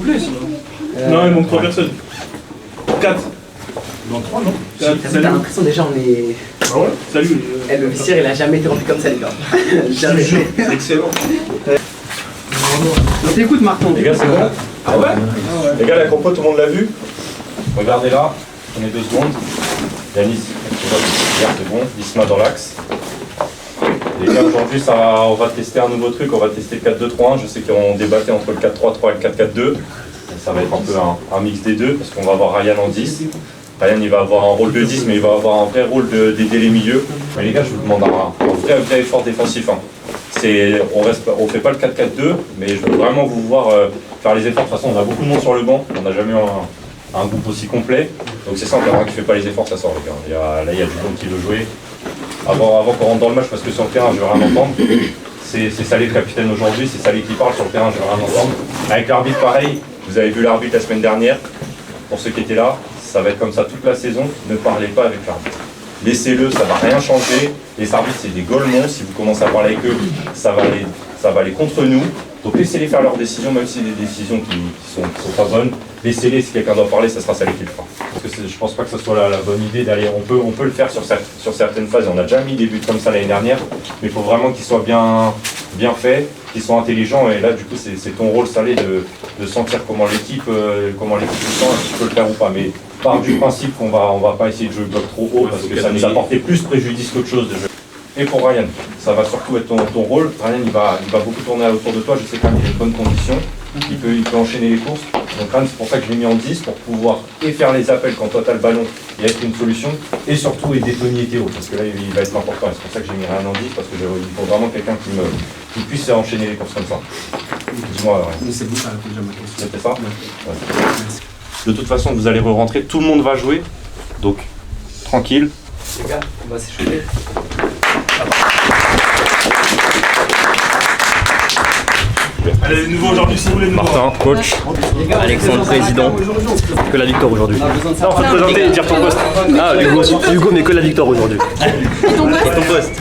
Plus non, il manque 3 personnes. 4. Non, 3 non. T'as l'impression déjà on est... Ah ouais. Salut. Le vestiaire il a jamais été rempli comme ça les gars. Jamais. Excellent. On t'écoute Martin. Les gars, c'est bon? Ah ouais. Les gars, la compo, tout le monde l'a vu? Regardez là, prenez 2 secondes. Yanis, c'est bon. Isma dans l'axe. Les gars, aujourd'hui, on va tester un nouveau truc. On va tester le 4-2-3-1. Je sais qu'on débattait entre le 4-3-3 et le 4-4-2. Ça va être un peu un mix des deux parce qu'on va avoir Ryan en 10. Ryan, il va avoir un rôle de 10, mais il va avoir un vrai rôle d'aider les milieux. Mais les gars, je vous demande un vrai effort défensif. Hein. On fait pas le 4-4-2, mais je veux vraiment vous voir faire les efforts. De toute façon, on a beaucoup de monde sur le banc. On n'a jamais eu un groupe aussi complet. Donc c'est simple, il qui fait pas les efforts, ça sort les gars. Là, il y a du monde qui veut jouer. Avant qu'on rentre dans le match, parce que sur le terrain, je vais rien entendre. C'est Salé le capitaine aujourd'hui, c'est Salé qui parle. Sur le terrain, je vais rien entendre. Avec l'arbitre, pareil. Vous avez vu l'arbitre la semaine dernière. Pour ceux qui étaient là, ça va être comme ça toute la saison. Ne parlez pas avec l'arbitre. Laissez-le, ça va rien changer. Les arbitres, c'est des golemons. Si vous commencez à parler avec eux, ça va aller contre nous. Donc laissez-les faire leurs décisions, même si des décisions qui sont pas bonnes. Laissez-les, si quelqu'un doit parler, ça sera Salé qui le fera. Parce que je pense pas que ce soit la bonne idée d'aller. On peut le faire sur certaines phases. On a déjà mis des buts comme ça l'année dernière, mais il faut vraiment qu'ils soient bien faits, qu'ils soient intelligents. Et là, du coup, c'est ton rôle, Salé, de sentir comment l'équipe se sent, si tu peux le faire ou pas. Mais part du principe qu'on va pas essayer de jouer le bloc trop haut parce que ça nous apportait plus préjudice qu'autre chose de jouer. Et pour Ryan, ça va surtout être ton rôle. Ryan, il va beaucoup tourner autour de toi. Je sais qu'il a une bonne condition. Il peut enchaîner les courses. Donc Ryan, c'est pour ça que je l'ai mis en 10, pour pouvoir faire les appels quand toi tu as le ballon et être une solution. Et surtout aider Tony et Théo, parce que là, il va être important. C'est pour ça que j'ai mis Ryan en 10, parce qu'il faut vraiment quelqu'un qui puisse enchaîner les courses comme ça. Dis-moi, Ryan. C'est bon, ça répond déjà à ma question. C'était ça? Ouais. De toute façon, vous allez re-rentrer. Tout le monde va jouer. Donc, tranquille. Les gars, on va s'échauffer. Allez, les nouveaux aujourd'hui, si vous voulez nous Martin, coach. Alexandre, président. Que la victoire aujourd'hui. Non, faut te présenter et dire ton poste. Ah, Hugo, mais que la victoire aujourd'hui. Ton poste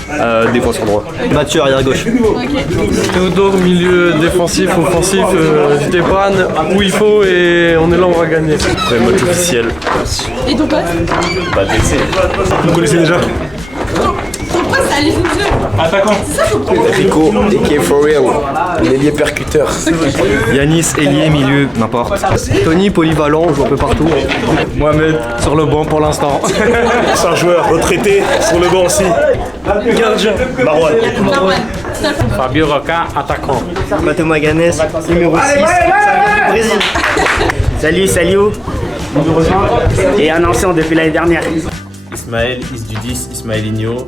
Défenseur droit. Mathieu, arrière gauche. Théodore, milieu défensif, offensif, je dépanne où il faut et on est là, on va gagner. Après, match officiel. Et ton poste? Bah, DLC. Vous connaissez déjà? Ton poste, allez, vous deux. Attaquant. C'est ça, faut prendre. Rico, et for real, l'ailier percuteur. Yanis, ailier, milieu, n'importe. Tony, polyvalent, on joue un peu partout. Mohamed sur le banc pour l'instant. C'est un joueur retraité sur le banc aussi. Gardien. Marwan. Fabio Roca, attaquant. Matteo Maganes, numéro 6, Brésil. Salut. Et un ancien depuis l'année dernière. Ismaël, Is du 10, Ismaelinho.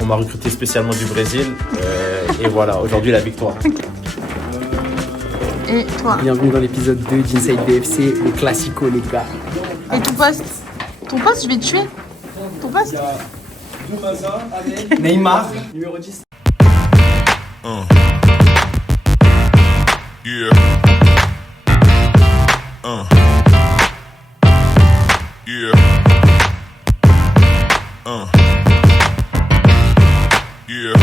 On m'a recruté spécialement du Brésil. Et voilà, aujourd'hui la victoire. Et toi? Bienvenue dans l'épisode 2 d'Inside BFC, le classico les gars. Et ton poste? Ton poste, je vais te tuer. Ton poste? Neymar, numéro 10. Yeah. Yeah. Yeah.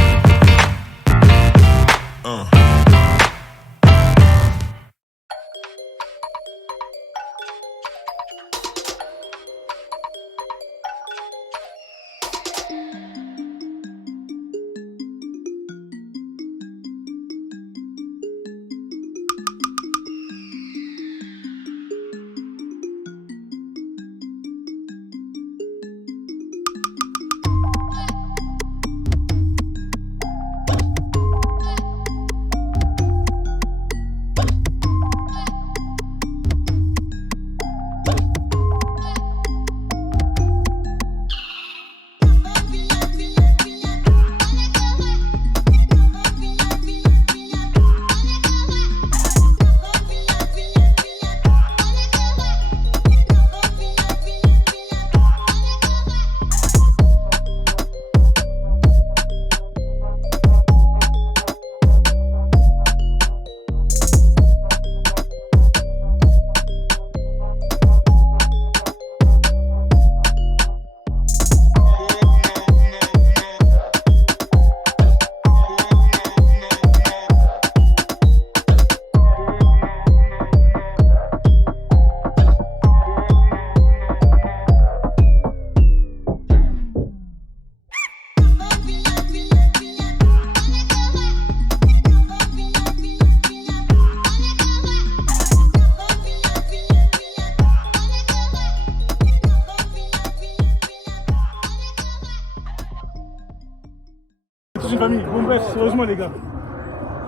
c'est une famille. Bon bref, sérieusement les gars,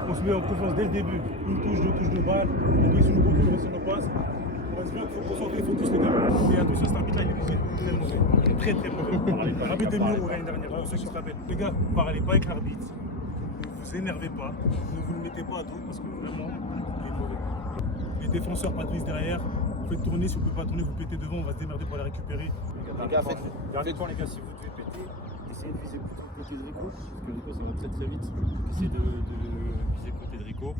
on se met en confiance dès le début. Une touche, deux touches de balle, on peut essayer de nous reposer nos passes. On reste bien, il faut concentrer, il faut tous les gars. Et attention, cet arbitre là, il est mauvais, très mauvais. Très très mauvais. L'arbitre de Miro l'année dernière, pour ceux qui se rappellent. Les gars, parlez pas avec l'arbitre. Ne vous énervez pas, ne vous le mettez pas à dos parce que vraiment, il est mauvais. Les défenseurs, Patrice derrière, vous faites tourner, si vous ne pouvez pas tourner, vous pétez devant, on va se démerder pour la récupérer. Les gars, faites-toi les gars, si vous devez péter, essayez de viser côté de Rico, parce que Rico ça va très très vite. Essayez de viser côté de Rico,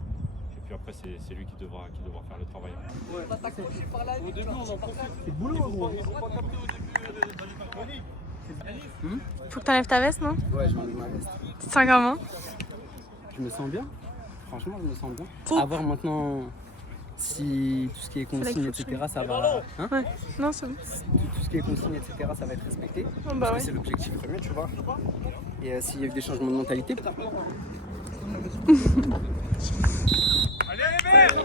et puis après c'est lui qui devra faire le travail. Au début, on en profite. C'est le boulot, gros. Ils ont pas capté au début. Faut que t'enlèves ta veste, non? Ouais, je m'enlève ma veste. Tu te sens comment? Je me sens bien. Franchement, je me sens bien. À voir maintenant si tout ce qui est consigne, etc. ça va. Hein? Ouais, non, c'est bon. Tout ce qui est consigne, etc. ça va être respecté. Oh, bah parce ouais. que c'est l'objectif premier, tu vois. Et s'il y a eu des changements de mentalité, peut-être. Allez les verts!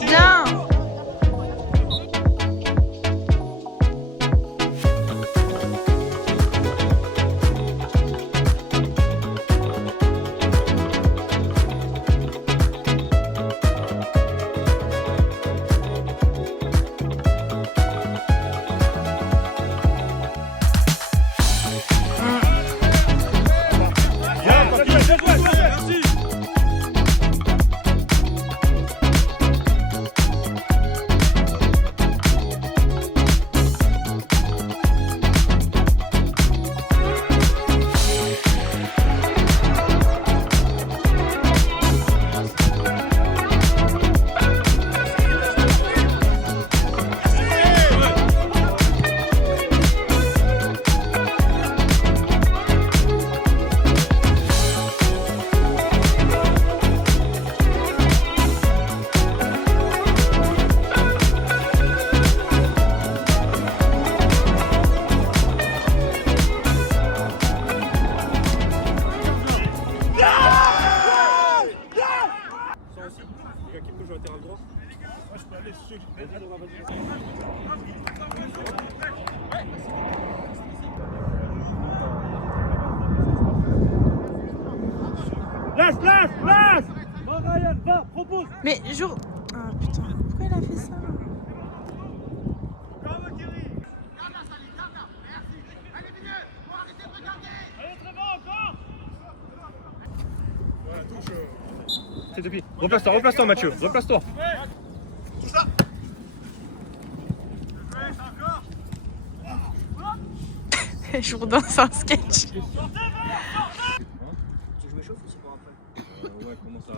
Bien. Place! Va Ryan, va, propose! Mais jour. Ah putain, pourquoi il a fait ça? C'est depuis. Replace-toi Mathieu, replace-toi. Jourdain, c'est un sketch. Tu joues chaud aussi pour après? Ouais, comment ça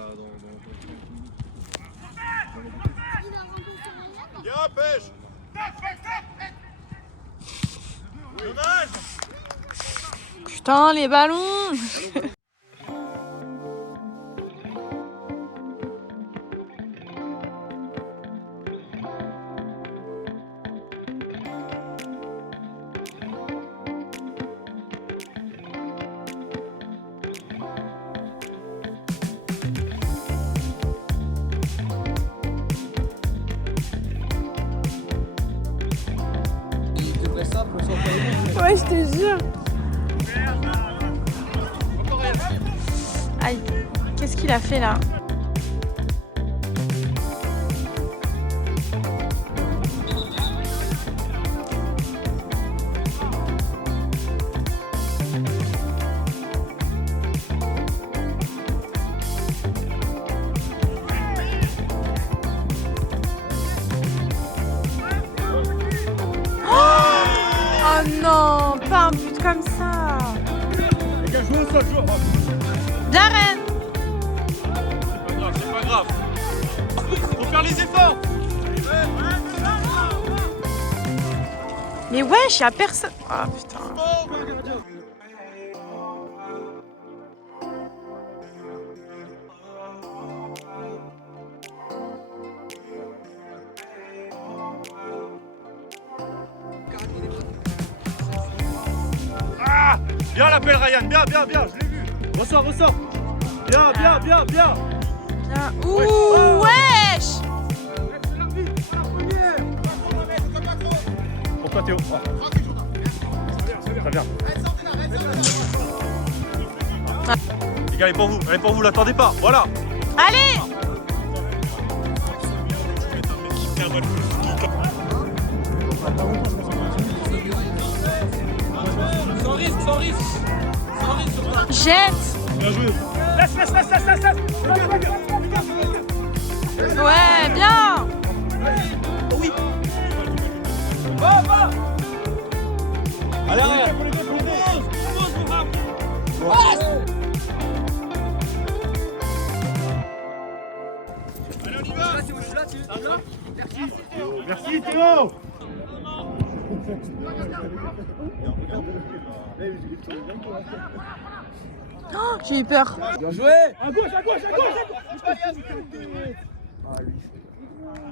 Viens, pêche! Putain, les ballons. Ouais, je te jure. Aïe, qu'est-ce qu'il a fait là? Oh non, pas un but comme ça. Les gars, jouez au sol, jouez. Bien, Rennes. C'est pas grave. Faut faire les efforts. Mais wesh, y'a personne. Ah putain. Ah, bien l'appel Ryan, bien, je l'ai vu. Ressort. Bien. Bien. Ouh, wesh. Pour toi Théo. Très bien. Les gars, elle est pour vous, l'attendez pas, voilà. Allez. Sans risque. Jette. Bien joué. Laisse. Ouais, bien. Oui. Allez, on y va. Merci Théo. Oh, j'ai eu peur. Bien joué. À gauche.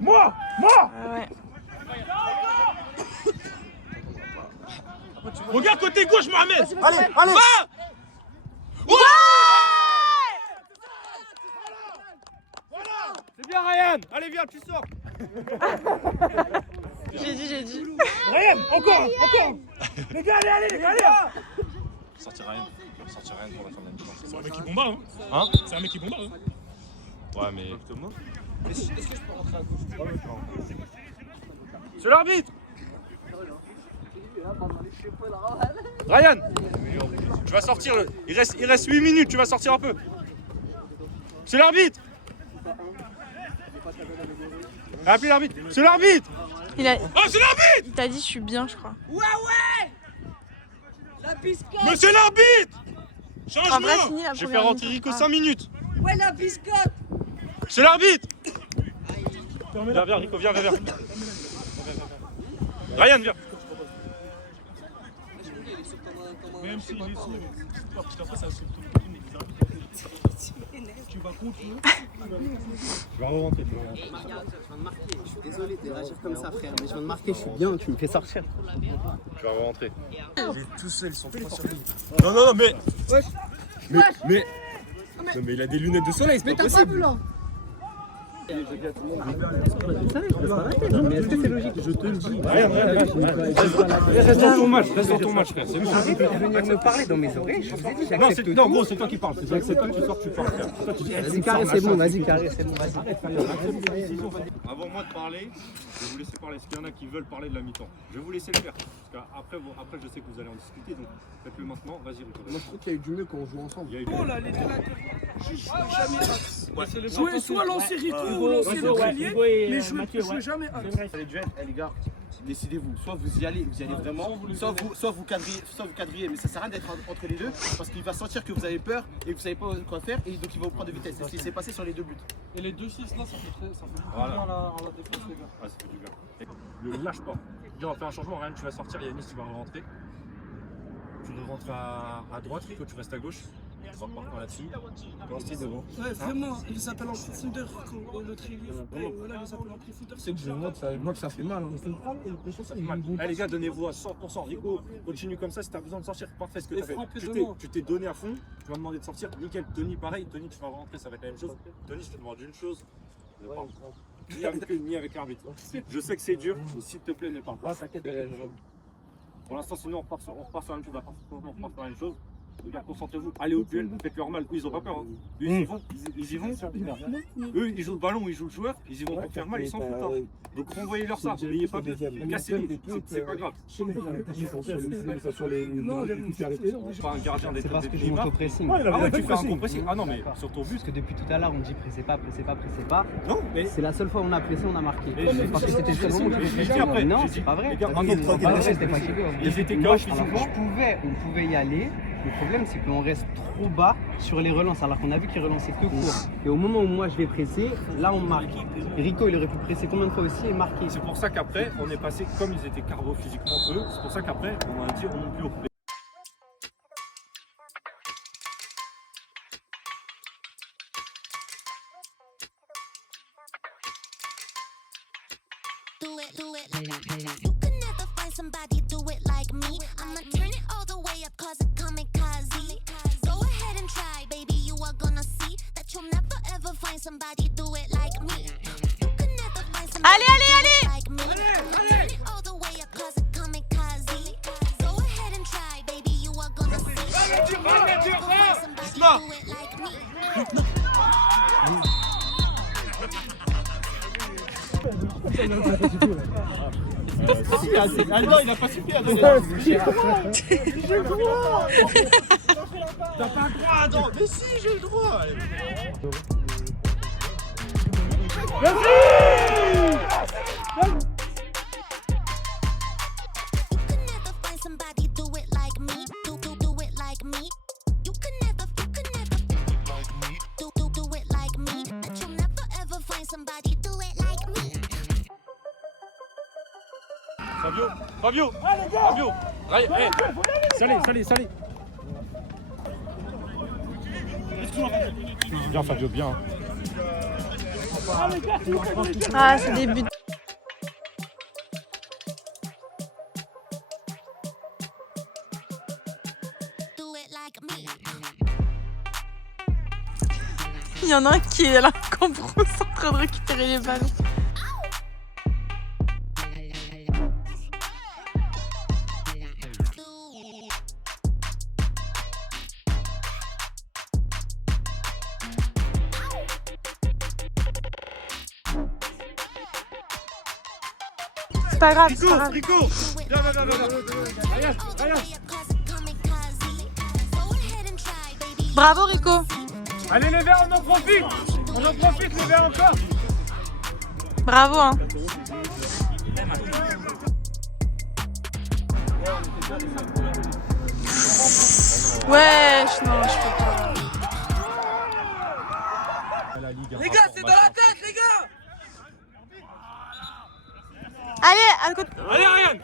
Moi. Ouais. Regarde côté gauche, Mohamed. Allez. Va. Ouais. C'est bien Ryan. Allez, viens, tu sors. J'ai dit. Ryan, encore. Les gars, allez. Sortir rien pour la fin de la mi-temps. C'est un mec qui bombarde, Hein? C'est un mec qui bombarde. Ouais, mais. Est-ce que je peux rentrer à gauche? C'est l'arbitre. Ryan, tu vas sortir. Il reste 8 minutes, tu vas sortir un peu. C'est l'arbitre. Appelez l'arbitre. C'est l'arbitre. Il a... Oh, c'est l'arbitre. Il t'a dit je suis bien, je crois. Ouais. La biscotte. Mais c'est l'arbitre. En vrai, Changement. fini la Je vais première faire rentrer mi-temps. Rico 5 minutes. Ouais, la biscotte. C'est l'arbitre. Viens, Rico, viens. Ryan, viens. Même s'il est sous, parce qu'après ça se tourne. Tu vas contre nous. Je vais re-rentrer. Je viens de marquer, je suis désolé de réagir comme ça, frère, mais je viens de marquer, je suis bien, tu me fais sortir. Tu vas re-rentrer. Tous seuls, ils sont pas sur lui. Non, mais. Mais il a des lunettes de soleil, c'est pas possible. là. Mais est-ce que c'est logique? Je te le dis. Reste dans ton match, frère. C'est bon. Tu veux venir me parler dans mes oreilles? Je vous ai dit, j'accepte tout. Non, gros, c'est toi qui parles. C'est toi qui sors, tu parles. Vas-y, carré, c'est bon, vas-y. Avant moi de parler, je vais vous laisser parler. Est-ce qu'il y en a qui veulent parler de la mi-temps? Je vais vous laisser le faire. Parce qu'après, je sais que vous allez en discuter. Donc, faites-le maintenant. Vas-y, Rico. Moi je trouve qu'il y a eu du mieux quand on joue ensemble. Oh là, les deux jamais soit lancer Rico ou lancer le Trélier, mais jouer jamais axe. Les duels, les gars, décidez-vous. Soit vous y allez vraiment, soit vous quadrillez. Mais ça sert à rien d'être entre les deux parce qu'il va sentir que vous avez peur et que vous savez pas quoi faire et donc il va vous prendre de vitesse. C'est ce qui s'est passé sur les deux buts. Et les 2-6 là, ça fait beaucoup Voilà. à la défense, les gars. Ah, ça fait du bien. Le lâche pas. Viens, on va faire un changement. Ryan, tu vas sortir. Yanis, tu vas rentrer. Tu rentres à droite, Rico, tu restes à gauche. On va repartir là-dessus. Restez devant. Ouais, vraiment, il s'appelle en profondeur, le Trélier. Voilà, il s'appelle en profondeur. C'est que je note, ça fait mal. Allez les gars, donnez-vous à 100%. Rico, continue comme ça. Si tu as besoin de sortir, parfait ce que tu as fait. Tu t'es donné à fond. Tu m'as demandé de sortir. Nickel. Tony, pareil. Tony, tu vas rentrer, ça va être la même chose. Tony, je te demande une chose. Ne parle pas. Ni avec l'arbitre. Je sais que c'est dur, mais s'il te plaît, ne parle pas. Pour l'instant, sinon on repart sur la même chose. On repart sur la même chose. Les gars, concentrez-vous. Allez au duel, faites-leur mal. Eux, ils ont pas peur. Hein. Eux, ils y vont. Ils y vont. Eux, ils jouent le ballon, ils jouent le joueur. Ils y vont pour faire mal, ils s'en foutent. Hein. Donc renvoyez-leur ça. N'ayez pas peur. Cassez-les. C'est pas grave. Pas un gardien des C'est parce que je monte au pressing. Ah ouais, tu fais un compressing. Ah non, mais sur ton but. Parce que depuis tout à l'heure, on dit pressez pas, pressez pas, pressez pas. Non, mais. C'est la seule fois où on a pressé, on a marqué. Mais Parce que c'était le seul moment où tu j'ai dit après. Non, j'ai c'est dit, pas vrai. les gars, On ils étaient KO Alors, physiquement. on pouvait y aller. Le problème, c'est qu'on reste trop bas sur les relances, alors qu'on a vu qu'ils relançaient que court. Et au moment où moi je vais presser, là on marque. Rico, il aurait pu presser combien de fois aussi et marquer. C'est pour ça qu'après, on est passé, comme ils étaient carbo physiquement eux, c'est pour ça qu'après, on a dit on monte plus haut. You could never find somebody do it like me. I'ma turn it all the way up, cause it kamikaze. Go ahead and try, baby, you are gonna see that you'll never ever find somebody do it like me. You could never find somebody like me. I'ma turn it all the way up, cause it kamikaze. Go ahead and try, baby, you are gonna see that you'll never ever find somebody do it like me. Ah non, il a pas sifflé à donner. J'ai le droit. T'as pas le droit, Adam. Mais si, j'ai le droit. Fabio, Fabio, Salé. Bien Fabio, bien. Ah, c'est des buts. Il y en a un qui est là, comme Bruce, en train de récupérer les ballons. C'est pas grave, c'est pas grave. Rico, viens. Ryan. Bravo Rico. Allez les verts, on en profite les verts encore. Bravo hein. Wesh, non, je peux pas. Les gars, c'est dans la tête, les gars. Allez, à côté. Allez Ryan.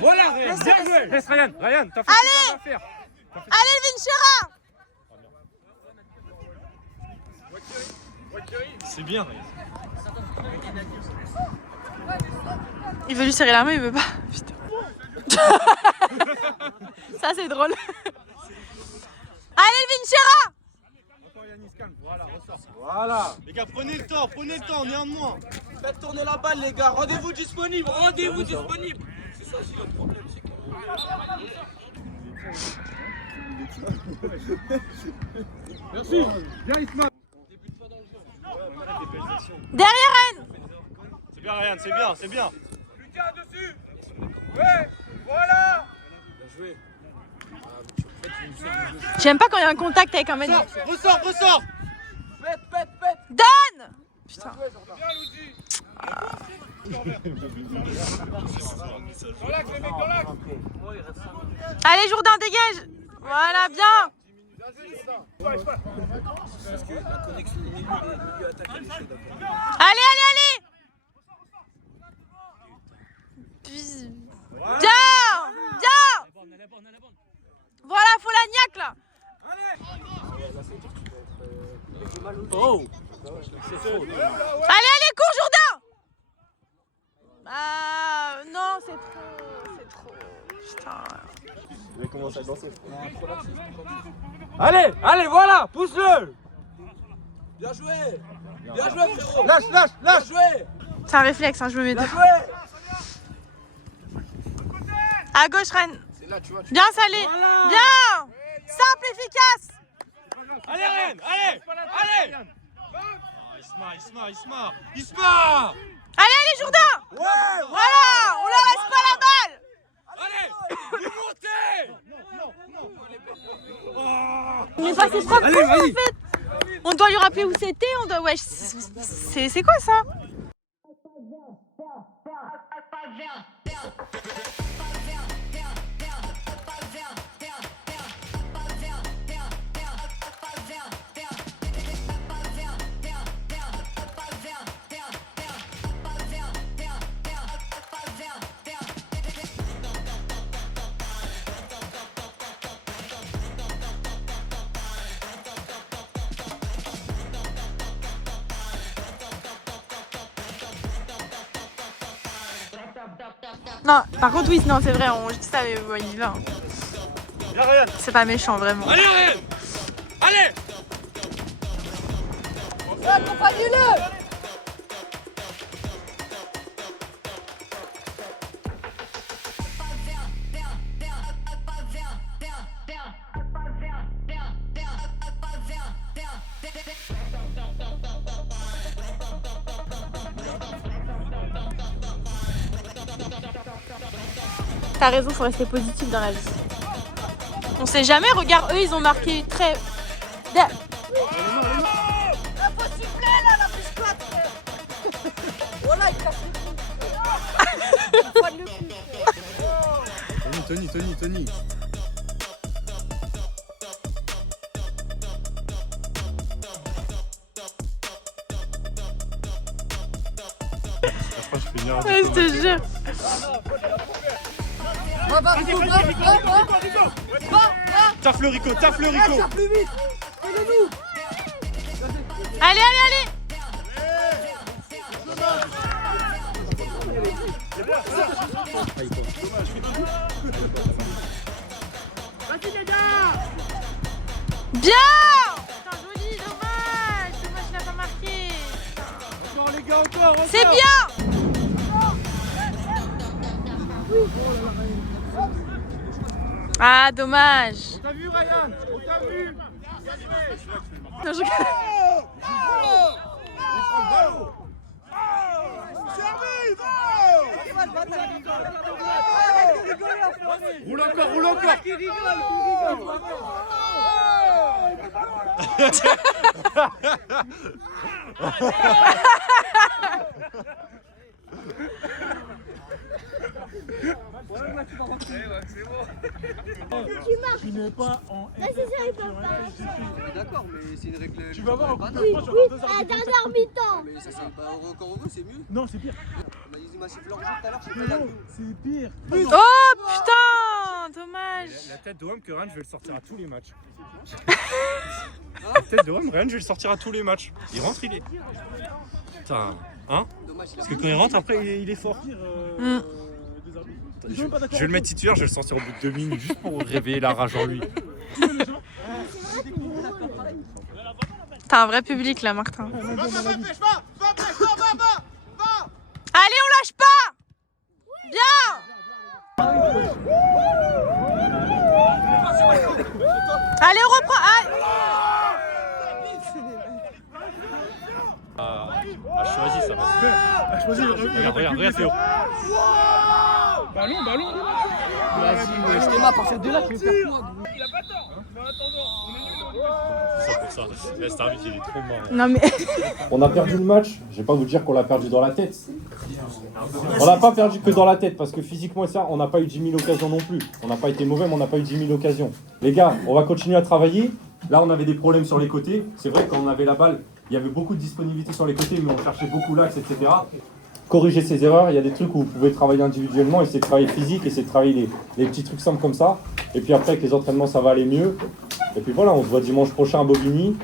Voilà, bien joué. Laisse Ryan, t'as fait ce que t'avais à faire. Allez, le Vinchera. C'est bien. Il veut lui serrer la main, il veut pas. Putain. Ça, c'est drôle. Allez, le Vinchera. Voilà. Les gars, prenez le temps, on est un de moins. Faites tourner la balle, les gars. Rendez-vous disponible. C'est ça aussi notre problème, c'est que... Merci. Bien Isma. Derrière Rennes. C'est bien, Ryan, c'est bien. Lucas, dessus. Ouais, voilà. Bien joué. J'aime pas quand il y a un contact avec un mec. Ressort. Pète. Donne. Putain. Allez, Jourdain, dégage. Voilà, bien. Allez. Bien. Voilà, faut la niaque là. Oh. Allez, cours, Jourdain. Ah, non, c'est trop. Putain. Il va commencer à danser. Allez, voilà, pousse-le. Bien joué, frérot. Lâche. Bien joué. C'est un réflexe, hein, je me mets Bien dedans. joué. À gauche, Ren. Bien salé. Bien. Simple, efficace. Allez, Ren, allez, allez. Isma. Allez, Jourdain. Voilà, on leur laisse pas la balle. Allez, vous montez. On est passé 3 points en fait. On doit lui rappeler où c'était. On doit. Ouais, c'est quoi ça? Non, par contre, oui, non, c'est vrai, je dis ça, ouais, il y va. C'est pas méchant, vraiment. Allez, Ren. Allez. Accompagnez-le. T'as raison, faut rester positif dans la vie. On sait jamais, regarde, eux ils ont marqué très... Tony. Ouais, je te jure. Taffe le Rico. Allez. Bien. Putain, joli, dommage. Dommage, il n'a pas marqué. C'est bien. Ah, dommage. On t'a vu, Ryan. Non, je... Roule encore. Tu n'es pas en D'accord, mais c'est une règle. Tu vas voir, pas oui, d'accord. à la dernière mi-temps. Mais ça, c'est pas encore heureux, c'est mieux. Non, c'est pire. Ils m'a sifflé leur jeu tout à l'heure, c'est pas Non, c'est pire. Oh putain, dommage. La tête de Homme que Ryan, je vais le sortir à tous les matchs. La tête de Homme, Ryan, je vais le sortir à tous les matchs. Il rentre, il est. Putain, hein? Parce que quand il rentre, après, il est fort. Je vais le mettre titulaire, je vais le sortir au bout de 2 minutes juste pour réveiller la rage en lui. T'as un vrai public là, Martin. Va. Allez, on lâche pas. Bien. Allez, on reprend. Choisi, ça va. Regarde, Théo. Ballon. Vas-y, je t'aime à partir de là, tu veux faire quoi? Il a pas tort. Mais en attendant, on est nul. C'est pour ça. Cet arbitre, il est trop marrant. Non mais. On a perdu le match, je vais pas vous dire qu'on l'a perdu dans la tête. On l'a pas perdu que dans la tête, parce que physiquement et ça, on n'a pas eu 10 000 occasions non plus. On n'a pas été mauvais, mais on n'a pas eu 10 000 occasions. Les gars, on va continuer à travailler. Là, on avait des problèmes sur les côtés. C'est vrai, quand on avait la balle, il y avait beaucoup de disponibilité sur les côtés, mais on cherchait beaucoup l'axe, etc. Corriger ces erreurs, il y a des trucs où vous pouvez travailler individuellement, essayer de travailler physique, essayer de travailler les petits trucs simples comme ça. Et puis après, avec les entraînements, ça va aller mieux. Et puis voilà, on se voit dimanche prochain à Bobigny.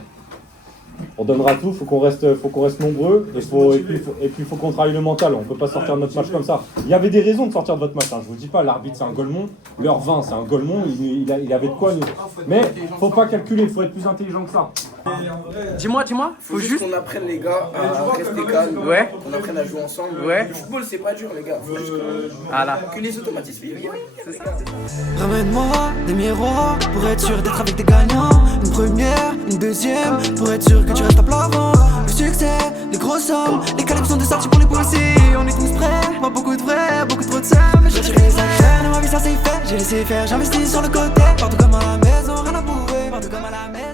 On donnera tout, faut qu'on reste nombreux et puis il faut qu'on travaille le mental. On peut pas sortir de notre match comme ça. Il y avait des raisons de sortir de votre match. Hein. Je vous dis pas, l'arbitre c'est un golemon, l'heure 20 c'est un golemon, il avait de quoi nous. Mais faut pas calculer, il faut être plus intelligent que ça. Dis-moi, Faut juste qu'on apprenne les gars à rester calme. Ouais. qu'on apprenne à jouer ensemble. Ouais. Le football, c'est pas dur, les gars. Faut juste Voilà. que les automatismes, ils viennent. C'est ça. Ramène-moi des miroirs pour être sûr d'être avec des gagnants. Une première, une deuxième pour être sûr que tu restes à plat ventre. Le succès, les grosses sommes, les calibres sont de sortie pour les policiers. On est tous prêts, pas beaucoup de vrais, beaucoup trop de seum. J'ai tiré les affaires de ma vie, ça c'est fait. J'ai laissé faire, j'investis sur le côté. Partout comme à la maison, rien à prouver. Partout comme à la maison.